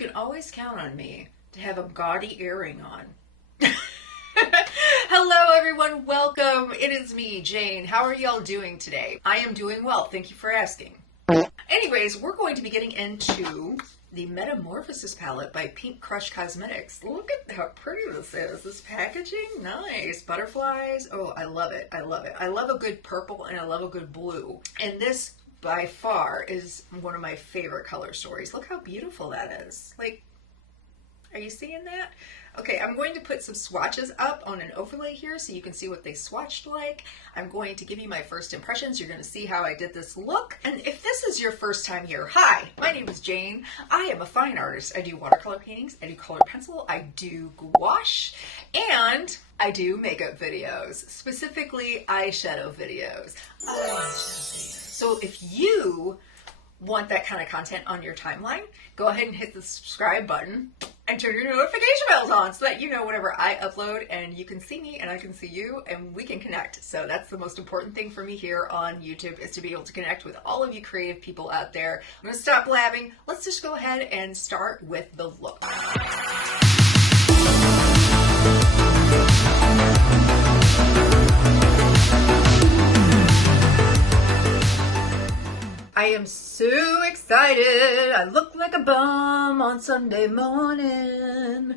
can always count on me to have a gaudy earring on. Hello everyone, welcome. It is me, Jane. How are y'all doing today? I am doing well, thank you for asking. Anyways, we're going to be getting into the Metamorphosis palette by Pink Crush Cosmetics. Look at how pretty this is. This packaging, nice. Butterflies, oh, I love it, I love it. I love a good purple and I love a good blue. And this, by far, is one of my favorite color stories. Look how beautiful that is. Like, are you seeing that? Okay, I'm going to put some swatches up on an overlay here so you can see what they swatched like. I'm going to give you my first impressions. You're going to see how I did this look. And if this is your first time here, hi, my name is Jane. I am a fine artist. I do watercolor paintings, I do colored pencil, I do gouache, and I do makeup videos, specifically eyeshadow videos. So if you want that kind of content on your timeline, go ahead and hit the subscribe button and turn your notification bells on so that you know whenever I upload and you can see me and I can see you and we can connect. So that's the most important thing for me here on YouTube, is to be able to connect with all of you creative people out there. I'm going to stop blabbing. Let's just go ahead and start with the look. I am so excited. I look like a bum on Sunday morning.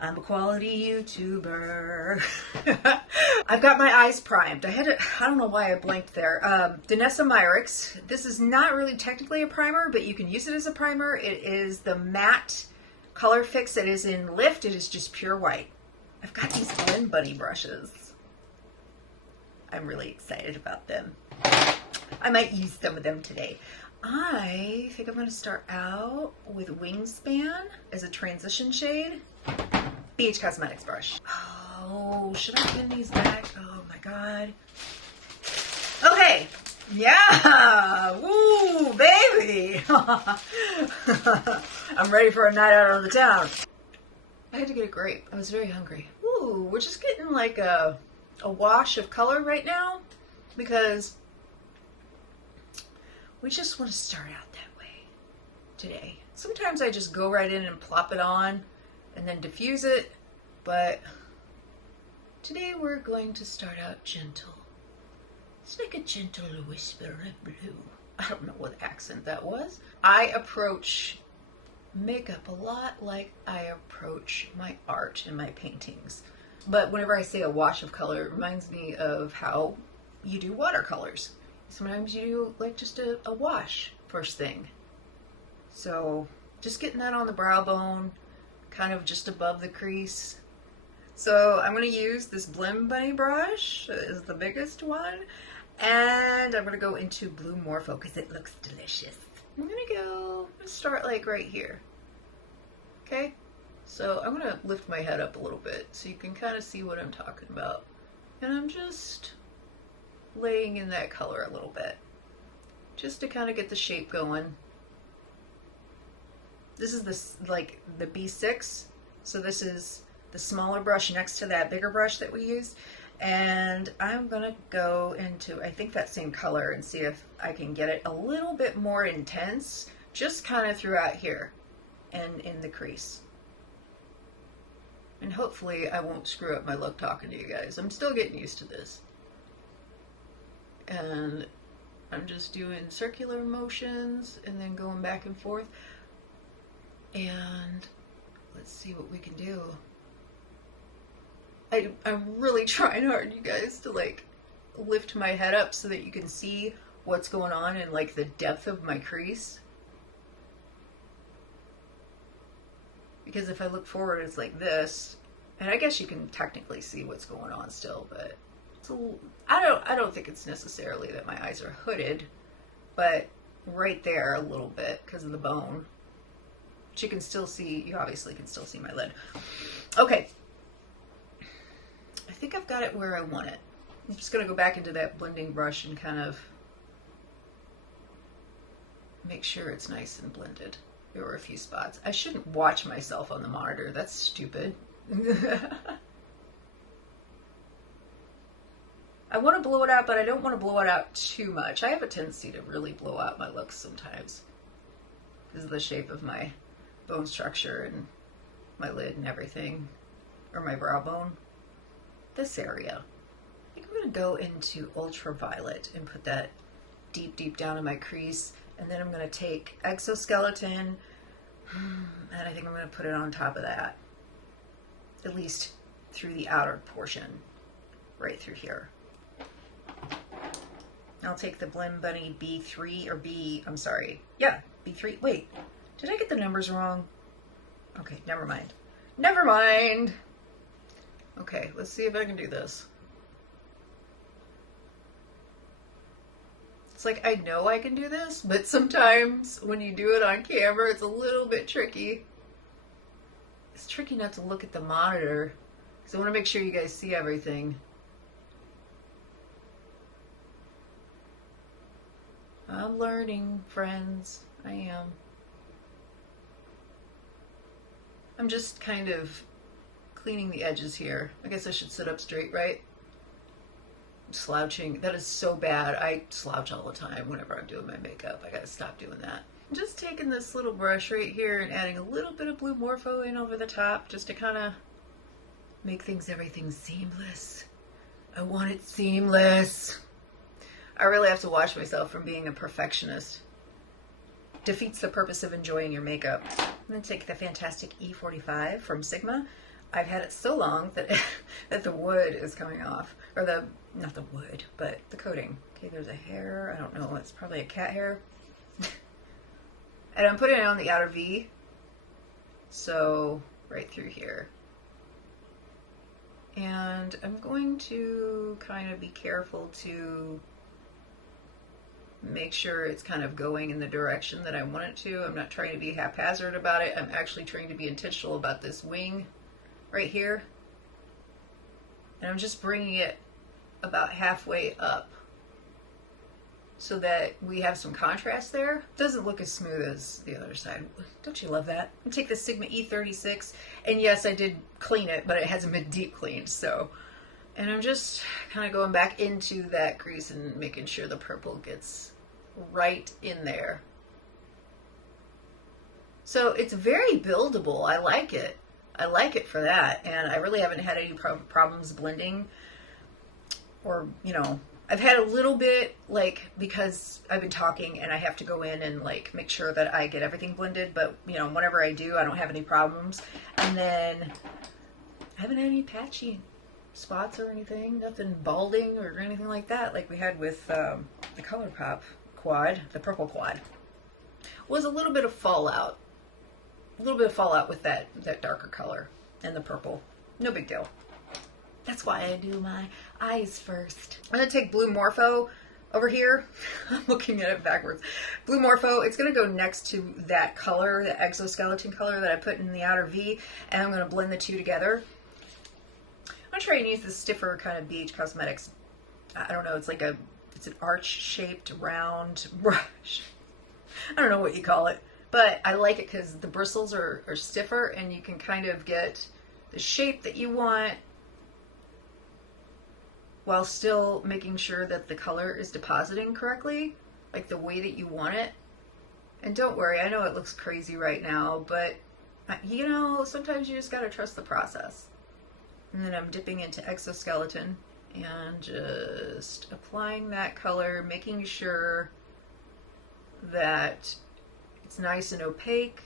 I'm a quality YouTuber. I've got my eyes primed. I don't know why I blanked there. Danessa Myricks. This is not really technically a primer, but you can use it as a primer. It is the matte color fix that is in Lift. It is just pure white. I've got these Blend Bunny brushes. I'm really excited about them. I might use some of them today. I think I'm going to start out with Wingspan as a transition shade. BH Cosmetics brush. Oh, should I pin these back? Oh my god. Okay. Yeah. Woo, baby. I'm ready for a night out on the town. I had to get a grape. I was very hungry. Ooh, we're just getting like a wash of color right now because we just want to start out that way today. Sometimes I just go right in and plop it on and then diffuse it, but today we're going to start out gentle. It's like a gentle whisper of blue. I don't know what accent that was. I approach makeup a lot like I approach my art and my paintings. But whenever I say a wash of color, it reminds me of how you do watercolors. Sometimes you do like just a wash first thing. So just getting that on the brow bone, kind of just above the crease. So I'm going to use this Blend Bunny brush, is the biggest one. And I'm going to go into Blue Morpho because it looks delicious. I'm going to start like right here. Okay? So I'm going to lift my head up a little bit so you can kind of see what I'm talking about. And I'm just laying in that color a little bit just to kind of get the shape going. This is the B6, so this is the smaller brush next to that bigger brush that we used, and I'm gonna go into, I think, that same color and see if I can get it a little bit more intense, just kind of throughout here and in the crease. And hopefully I won't screw up my look talking to you guys. I'm still getting used to this. And I'm just doing circular motions and then going back and forth. And let's see what we can do. I'm really trying hard, you guys, to like lift my head up so that you can see what's going on in like the depth of my crease. Because if I look forward, it's like this. And I guess you can technically see what's going on still, but I don't think it's necessarily that my eyes are hooded, but right there a little bit because of the bone. But you can still see, you obviously can still see my lid. Okay. I think I've got it where I want it. I'm just going to go back into that blending brush and kind of make sure it's nice and blended. There were a few spots. I shouldn't watch myself on the monitor. That's stupid. I want to blow it out, but I don't want to blow it out too much. I have a tendency to really blow out my looks sometimes. This is the shape of my bone structure and my lid and everything, or my brow bone. This area. I think I'm going to go into ultraviolet and put that deep, deep down in my crease. And then I'm going to take exoskeleton, and I think I'm going to put it on top of that, at least through the outer portion, right through here. I'll take the Blend Bunny B3, or I'm sorry, yeah, B3. Wait, did I get the numbers wrong? Okay, never mind. Never mind. Okay, let's see if I can do this. It's like, I know I can do this, but sometimes when you do it on camera, it's a little bit tricky. It's tricky not to look at the monitor, because I want to make sure you guys see everything. I'm learning, friends. I am. I'm just kind of cleaning the edges here. I guess I should sit up straight, right? I'm slouching. That is so bad. I slouch all the time whenever I'm doing my makeup. I gotta stop doing that. I'm just taking this little brush right here and adding a little bit of Blue Morpho in over the top just to kind of make everything seamless. I want it seamless. I really have to watch myself from being a perfectionist. Defeats the purpose of enjoying your makeup. I'm going to take the fantastic E45 from Sigma. I've had it so long that that the wood is coming off. Or not the wood, but the coating. Okay, there's a hair. I don't know. It's probably a cat hair. And I'm putting it on the outer V. So, right through here. And I'm going to kind of be careful to make sure it's kind of going in the direction that I want it to. I'm not trying to be haphazard about it. I'm actually trying to be intentional about this wing right here. And I'm just bringing it about halfway up so that we have some contrast there. It doesn't look as smooth as the other side. Don't you love that? I'm take the Sigma E36, and yes, I did clean it, but it hasn't been deep cleaned, so. And I'm just kind of going back into that crease and making sure the purple gets right in there. So it's very buildable. I like it. I like it for that. And I really haven't had any problems blending. Or, you know, I've had a little bit, like, because I've been talking and I have to go in and, like, make sure that I get everything blended. But, you know, whenever I do, I don't have any problems. And then I haven't had any patchy spots or anything, nothing balding or anything like that, like we had with the ColourPop quad, the purple quad. Was a little bit of fallout, with that darker color and the purple. No big deal. That's why I do my eyes first. I'm gonna take Blue Morpho over here. I'm looking at it backwards. Blue Morpho, it's gonna go next to that color, the exoskeleton color that I put in the outer V, and I'm gonna blend the two together. I'm gonna try and use this stiffer kind of BH Cosmetics. I don't know, it's like it's an arch-shaped round brush. I don't know what you call it, but I like it because the bristles are stiffer and you can kind of get the shape that you want while still making sure that the color is depositing correctly, like the way that you want it. And don't worry, I know it looks crazy right now, but you know, sometimes you just gotta trust the process. And then I'm dipping into exoskeleton and just applying that color, making sure that it's nice and opaque.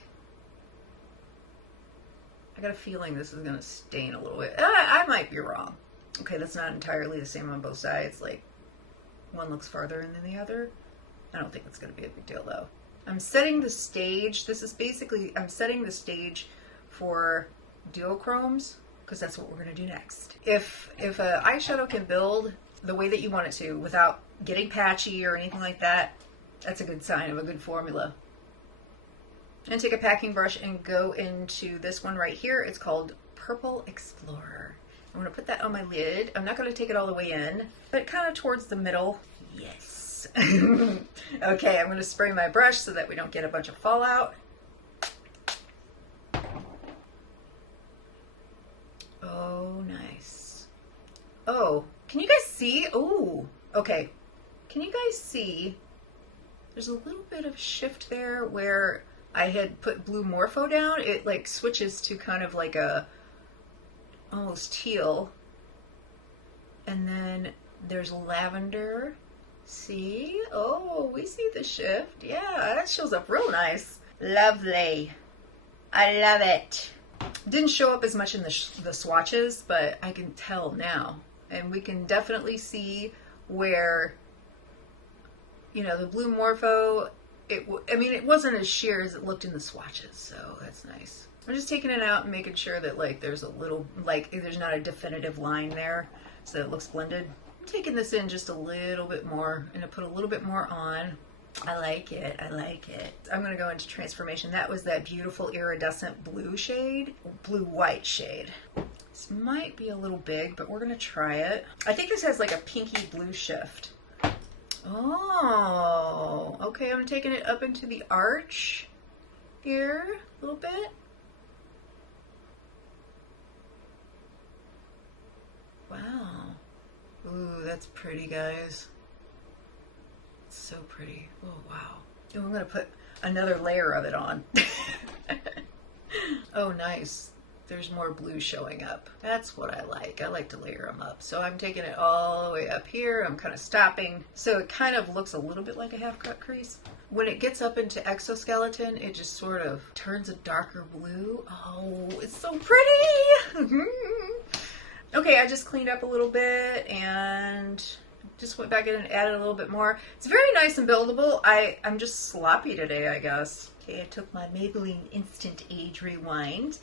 I got a feeling this is going to stain a little bit. I might be wrong. Okay, that's not entirely the same on both sides. Like, one looks farther in than the other. I don't think it's going to be a big deal, though. I'm setting the stage. This is basically, I'm setting the stage for duochromes, because that's what we're going to do next. If an eyeshadow can build the way that you want it to without getting patchy or anything like that, that's a good sign of a good formula. And take a packing brush and go into this one right here. It's called Purple Explorer. I'm going to put that on my lid. I'm not going to take it all the way in, but kind of towards the middle. Yes. Okay, I'm going to spray my brush so that we don't get a bunch of fallout. Oh, nice. Oh, can you guys see? Oh, okay. Can you guys see? There's a little bit of shift there where I had put Blue Morpho down, it like switches to kind of like a almost teal. And then there's lavender. See? Oh, we see the shift. Yeah, that shows up real nice. Lovely. I love it. Didn't show up as much in the swatches, but I can tell now. And we can definitely see where, you know, the Blue Morpho, I mean, it wasn't as sheer as it looked in the swatches, so that's nice. I'm just taking it out and making sure that like there's a little, like there's not a definitive line there, so it looks blended. I'm taking this in just a little bit more, and I put a little bit more on. I like it, I like it. I'm gonna go into transformation. That was that beautiful iridescent blue shade, blue-white shade. This might be a little big, but we're gonna try it. I think this has like a pinky blue shift. Oh, okay, I'm taking it up into the arch here a little bit. Wow. Ooh, that's pretty, guys. It's so pretty. Oh, wow. And I'm gonna put another layer of it on. Oh, nice. There's more blue showing up. That's what I like. I like to layer them up. So I'm taking it all the way up here. I'm kind of stopping. So it kind of looks a little bit like a half cut crease. When it gets up into exoskeleton, it just sort of turns a darker blue. Oh, it's so pretty. Okay, I just cleaned up a little bit and just went back in and added a little bit more. It's very nice and buildable. I'm just sloppy today, I guess. Okay, I took my Maybelline Instant Age Rewind.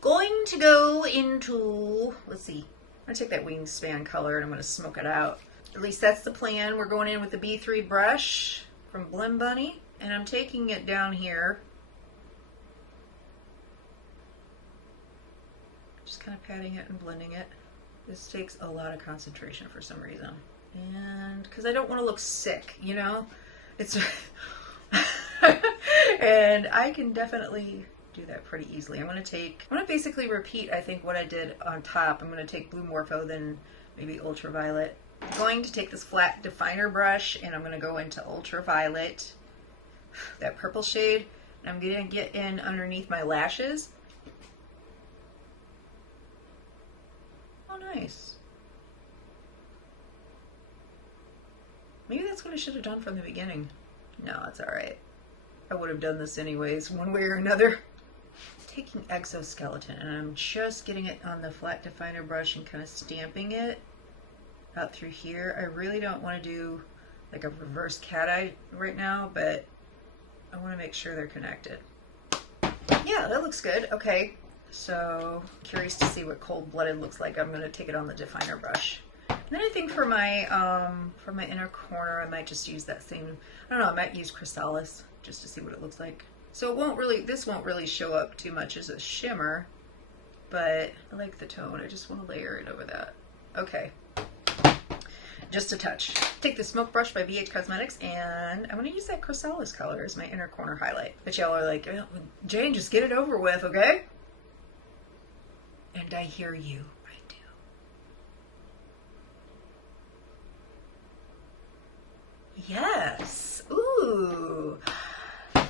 Going to go into, let's see, I'm going to take that wingspan color and I'm going to smoke it out. At least that's the plan. We're going in with the B3 brush from Blend Bunny, and I'm taking it down here. Just kind of patting it and blending it. This takes a lot of concentration for some reason. And because I don't want to look sick, you know? It's and I can definitely do that pretty easily. I'm going to basically repeat, I think, what I did on top. I'm going to take Blue Morpho, then maybe Ultraviolet. I'm going to take this flat definer brush and I'm going to go into Ultraviolet, that purple shade, and I'm going to get in underneath my lashes. Oh, nice. Maybe that's what I should have done from the beginning. No, it's all right. I would have done this anyways, one way or another. Taking exoskeleton, and I'm just getting it on the flat definer brush and kind of stamping it out through here. I really don't want to do like a reverse cat eye right now, but I want to make sure they're connected. Yeah, that looks good. Okay, so curious to see what cold-blooded looks like. I'm going to take it on the definer brush. And then I think for my inner corner, I might just use that same, I don't know, I might use Chrysalis just to see what it looks like. So it won't really, this won't really show up too much as a shimmer, but I like the tone. I just want to layer it over that. Okay, just a touch. Take the Smoke Brush by BH Cosmetics, and I'm going to use that Chrysalis color as my inner corner highlight. But y'all are like, oh, Jane, just get it over with, okay? And I hear you. I do. Yes. Ooh.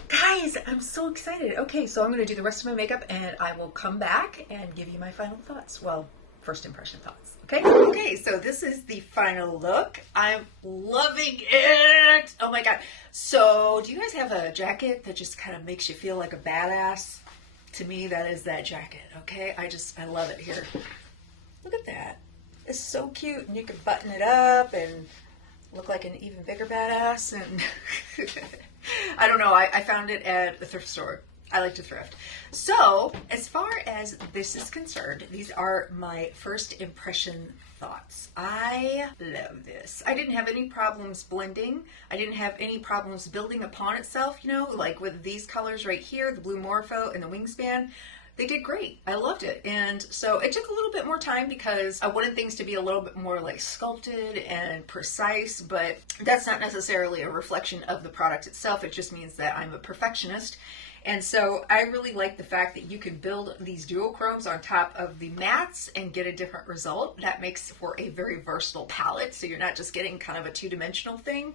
Guys, I'm so excited. Okay, so I'm going to do the rest of my makeup and I will come back and give you my final thoughts. Well, first impression thoughts. Okay? Okay, so this is the final look. I'm loving it. Oh my God. So do you guys have a jacket that just kind of makes you feel like a badass? To me, that is that jacket. Okay? I love it here. Look at that. It's so cute. And you can button it up and look like an even bigger badass. And I don't know, I found it at the thrift store. I like to thrift. So, as far as this is concerned, these are my first impression thoughts. I love this. I didn't have any problems blending. I didn't have any problems building upon itself, you know, like with these colors right here, the Blue Morpho and the Wingspan. They did great. I loved it. And so it took a little bit more time because I wanted things to be a little bit more like sculpted and precise, but that's not necessarily a reflection of the product itself. It just means that I'm a perfectionist And so I really like the fact that you can build these duochromes on top of the mattes and get a different result. That makes for a very versatile palette, so you're not just getting kind of a two-dimensional thing.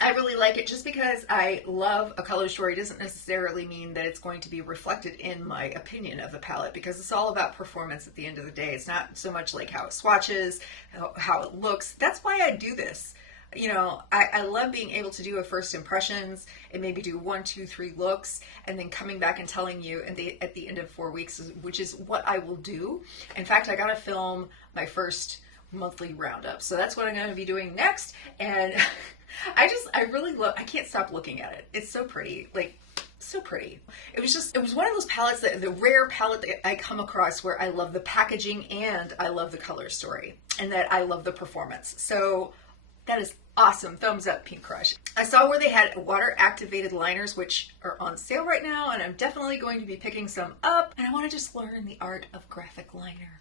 I really like it just because I love a color story doesn't necessarily mean that it's going to be reflected in my opinion of the palette, because it's all about performance at the end of the day. It's not so much like how it swatches, how it looks. That's why I do this. You know, I love being able to do a first impressions and maybe do 1, 2, 3 looks and then coming back and telling you at the end of 4 weeks, which is what I will do. In fact, I got to film my first monthly roundup. So that's what I'm going to be doing next. And I really love, I can't stop looking at it. It's so pretty, like so pretty. It was one of those palettes, that the rare palette that I come across where I love the packaging and I love the color story and that I love the performance. So that is awesome. Thumbs up, Pink Crush. I saw where they had water activated liners, which are on sale right now, and I'm definitely going to be picking some up. And I want to just learn the art of graphic liner.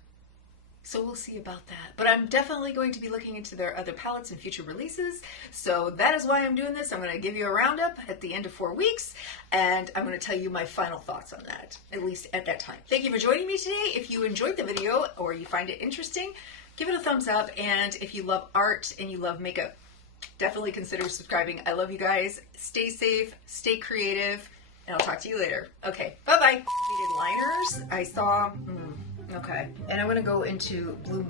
So we'll see about that. But I'm definitely going to be looking into their other palettes and future releases. So that is why I'm doing this. I'm going to give you a roundup at the end of 4 weeks, and I'm going to tell you my final thoughts on that, at least at that time. Thank you for joining me today. If you enjoyed the video or you find it interesting, give it a thumbs up. And if you love art and you love makeup, definitely consider subscribing. I love you guys. Stay safe, stay creative, and I'll talk to you later. Okay, bye-bye. Liners, I saw... Okay, and I'm gonna go into blue.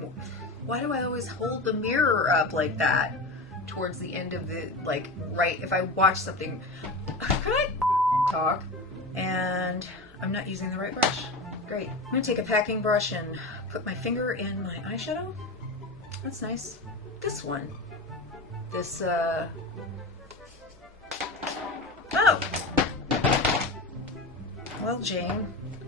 Why do I always hold the mirror up like that towards the end of the, like, right, if I watch something, can I talk? And I'm not using the right brush. Great. I'm gonna take a packing brush and put my finger in my eyeshadow. That's nice. This one. This, oh! Well, Jane,